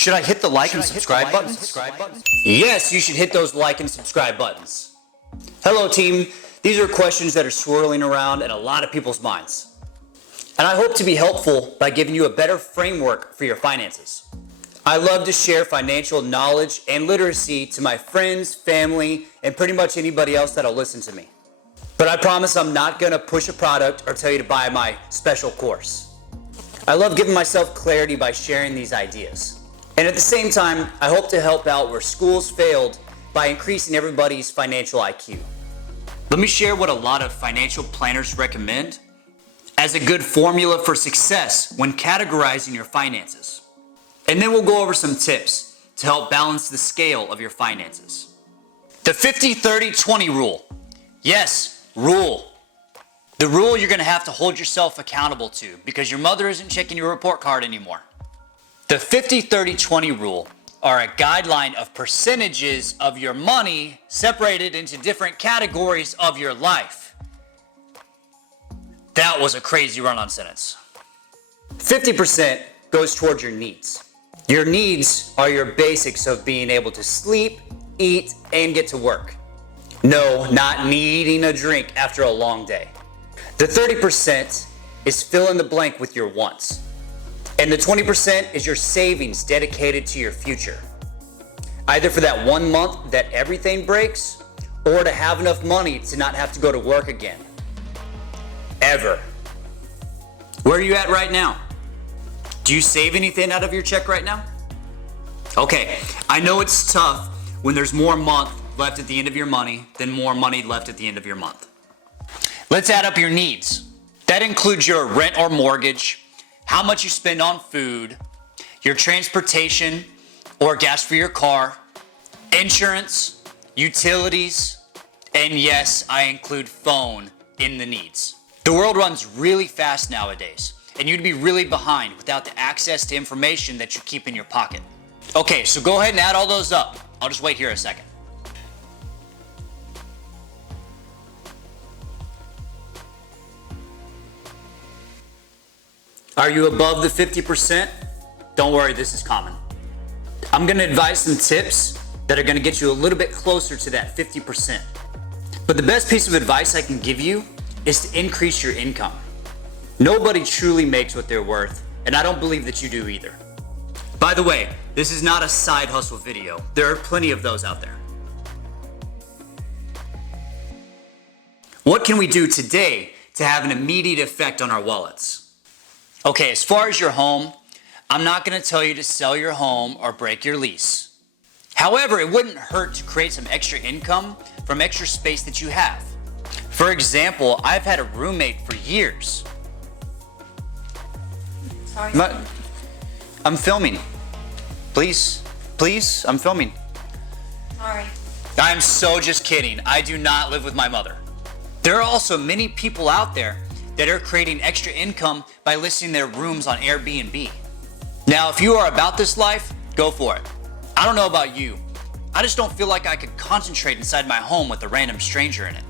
Should I hit the like and subscribe button? Yes, you should hit those like and subscribe buttons. Hello team, these are questions that are swirling around in a lot of people's minds. And I hope to be helpful by giving you a better framework for your finances. I love to share financial knowledge and literacy to my friends, family, and pretty much anybody else that'll listen to me. But I promise I'm not gonna push a product or tell you to buy my special course. I love giving myself clarity by sharing these ideas. And at the same time, I hope to help out where schools failed by increasing everybody's financial IQ. Let me share what a lot of financial planners recommend as a good formula for success when categorizing your finances. And then we'll go over some tips to help balance the scale of your finances. The 50-30-20 rule. Yes, rule. The rule you're gonna have to hold yourself accountable to because your mother isn't checking your report card anymore. The 50-30-20 rule are a guideline of percentages of your money separated into different categories of your life. That was a crazy run-on sentence. 50% goes towards your needs. Your needs are your basics of being able to sleep, eat, and get to work. No, not needing a drink after a long day. The 30% is fill in the blank with your wants. And the 20% is your savings dedicated to your future. Either for that 1 month that everything breaks, or to have enough money to not have to go to work again. Ever. Where are you at right now? Do you save anything out of your check right now? Okay, I know it's tough when there's more month left at the end of your money than more money left at the end of your month. Let's add up your needs. That includes your rent or mortgage, how much you spend on food, your transportation or gas for your car, insurance, utilities, and yes, I include phone in the needs. The world runs really fast nowadays, and you'd be really behind without the access to information that you keep in your pocket. Okay, so go ahead and add all those up. I'll just wait here a second. Are you above the 50%? Don't worry, this is common. I'm gonna advise some tips that are gonna get you a little bit closer to that 50%. But the best piece of advice I can give you is to increase your income. Nobody truly makes what they're worth, and I don't believe that you do either. By the way, this is not a side hustle video. There are plenty of those out there. What can we do today to have an immediate effect on our wallets? Okay, as far as your home, I'm not gonna tell you to sell your home or break your lease. However, it wouldn't hurt to create some extra income from extra space that you have. For example, I've had a roommate for years. Sorry. I'm filming. Please, I'm filming. Sorry. I'm so just kidding. I do not live with my mother. There are also many people out there that are creating extra income by listing their rooms on Airbnb. Now, if you are about this life, go for it. I don't know about you. I just don't feel like I could concentrate inside my home with a random stranger in it.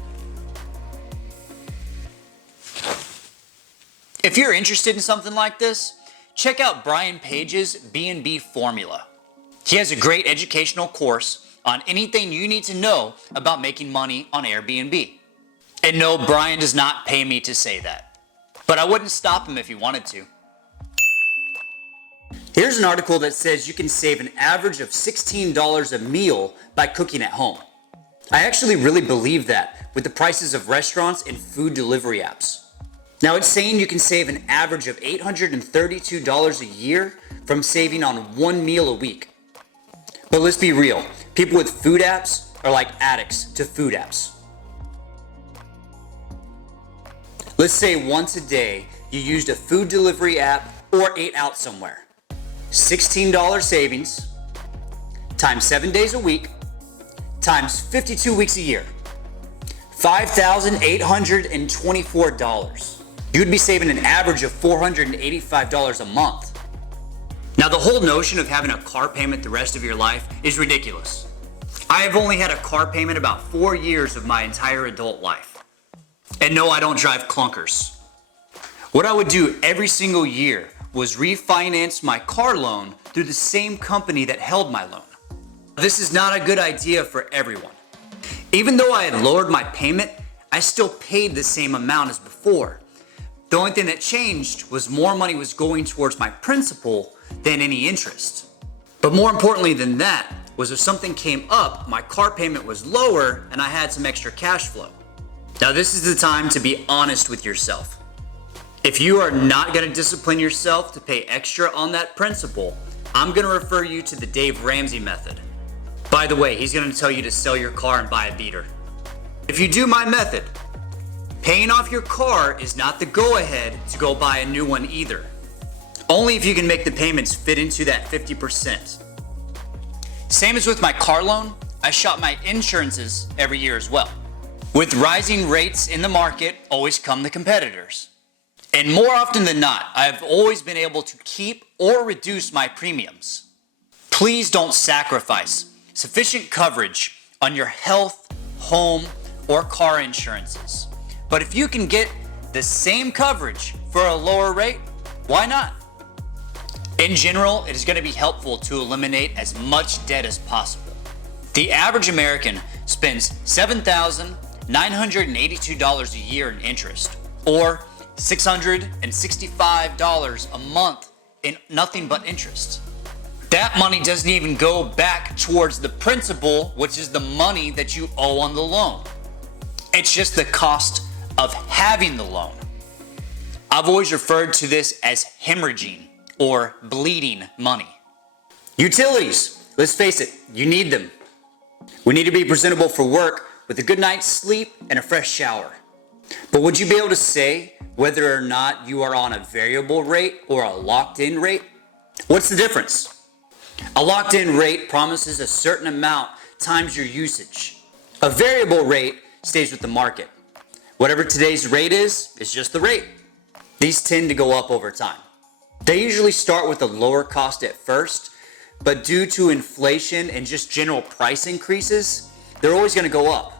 If you're interested in something like this, check out Brian Page's B&B formula. He has a great educational course on anything you need to know about making money on Airbnb. And no, Brian does not pay me to say that. But I wouldn't stop him if he wanted to. Here's an article that says you can save an average of $16 a meal by cooking at home. I actually really believe that with the prices of restaurants and food delivery apps. Now it's saying you can save an average of $832 a year from saving on one meal a week. But let's be real, people with food apps are like addicts to food apps. Let's say once a day you used a food delivery app or ate out somewhere. $16 savings times 7 days a week times 52 weeks a year. $5,824. You'd be saving an average of $485 a month. Now the whole notion of having a car payment the rest of your life is ridiculous. I have only had a car payment about 4 years of my entire adult life. And no, I don't drive clunkers. What I would do every single year was refinance my car loan through the same company that held my loan. This is not a good idea for everyone. Even though I had lowered my payment, I still paid the same amount as before. The only thing that changed was more money was going towards my principal than any interest. But more importantly than that was if something came up, my car payment was lower and I had some extra cash flow. Now this is the time to be honest with yourself. If you are not going to discipline yourself to pay extra on that principal, I'm going to refer you to the Dave Ramsey method. By the way, he's going to tell you to sell your car and buy a beater. If you do my method, paying off your car is not the go-ahead to go buy a new one either. Only if you can make the payments fit into that 50%. Same as with my car loan, I shop my insurances every year as well. With rising rates in the market, always come the competitors. And more often than not, I've always been able to keep or reduce my premiums. Please don't sacrifice sufficient coverage on your health, home, or car insurances. But if you can get the same coverage for a lower rate, why not? In general, it is going to be helpful to eliminate as much debt as possible. The average American spends $7,982 a year in interest, or $665 a month in nothing but interest. That money doesn't even go back towards the principal, which is the money that you owe on the loan. It's just the cost of having the loan. I've always referred to this as hemorrhaging or bleeding money. Utilities, let's face it, you need them. We need to be presentable for work with a good night's sleep and a fresh shower. But would you be able to say whether or not you are on a variable rate or a locked-in rate? What's the difference? A locked-in rate promises a certain amount times your usage. A variable rate stays with the market. Whatever today's rate is just the rate. These tend to go up over time. They usually start with a lower cost at first, but due to inflation and just general price increases, they're always going to go up.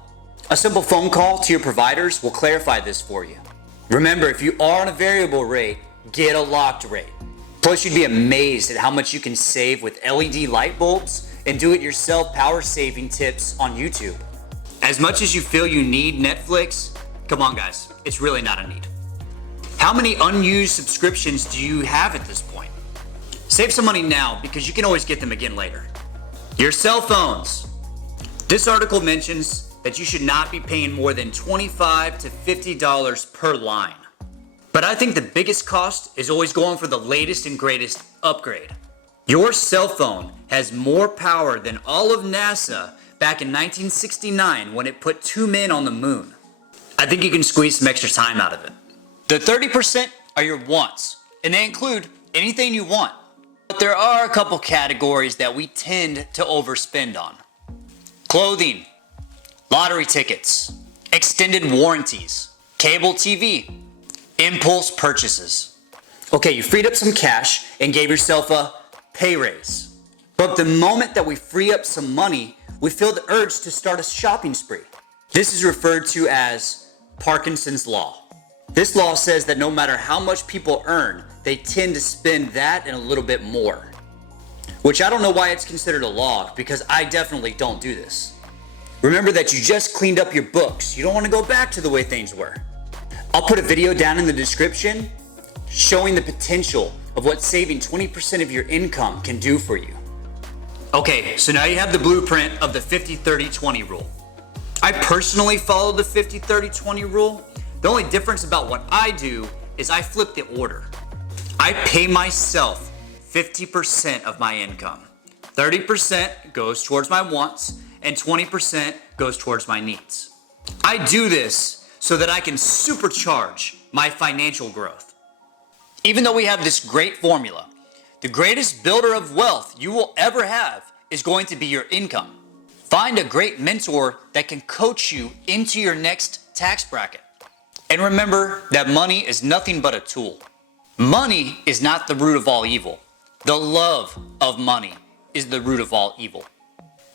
A simple phone call to your providers will clarify this for you. Remember, if you are on a variable rate, get a locked rate. Plus, you'd be amazed at how much you can save with LED light bulbs and do-it-yourself power-saving tips on YouTube. As much as you feel you need Netflix, come on guys, it's really not a need. How many unused subscriptions do you have at this point? Save some money now because you can always get them again later. Your cell phones. This article mentions that you should not be paying more than $25 to $50 per line. But I think the biggest cost is always going for the latest and greatest upgrade. Your cell phone has more power than all of NASA back in 1969 when it put 2 men on the moon. I think you can squeeze some extra time out of it. The 30% are your wants, and they include anything you want. But there are a couple categories that we tend to overspend on. Clothing, lottery tickets, extended warranties, cable TV, impulse purchases. Okay, you freed up some cash and gave yourself a pay raise. But the moment that we free up some money, we feel the urge to start a shopping spree. This is referred to as Parkinson's law. This law says that no matter how much people earn, they tend to spend that and a little bit more. Which I don't know why it's considered a law, because I definitely don't do this. Remember that you just cleaned up your books. You don't want to go back to the way things were. I'll put a video down in the description showing the potential of what saving 20% of your income can do for you. Okay, so now you have the blueprint of the 50-30-20 rule. I personally follow the 50-30-20 rule. The only difference about what I do is I flip the order. I pay myself 50% of my income. 30% goes towards my wants and 20% goes towards my needs. I do this so that I can supercharge my financial growth. Even though we have this great formula, the greatest builder of wealth you will ever have is going to be your income. Find a great mentor that can coach you into your next tax bracket. And remember that money is nothing but a tool. Money is not the root of all evil. The love of money is the root of all evil.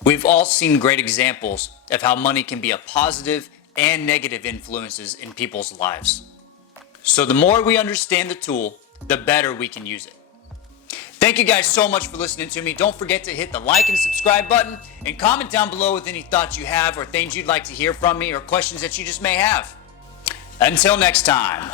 We've all seen great examples of how money can be a positive and negative influences in people's lives. So the more we understand the tool, the better we can use it. Thank you guys so much for listening to me. Don't forget to hit the like and subscribe button and comment down below with any thoughts you have or things you'd like to hear from me or questions that you just may have. Until next time.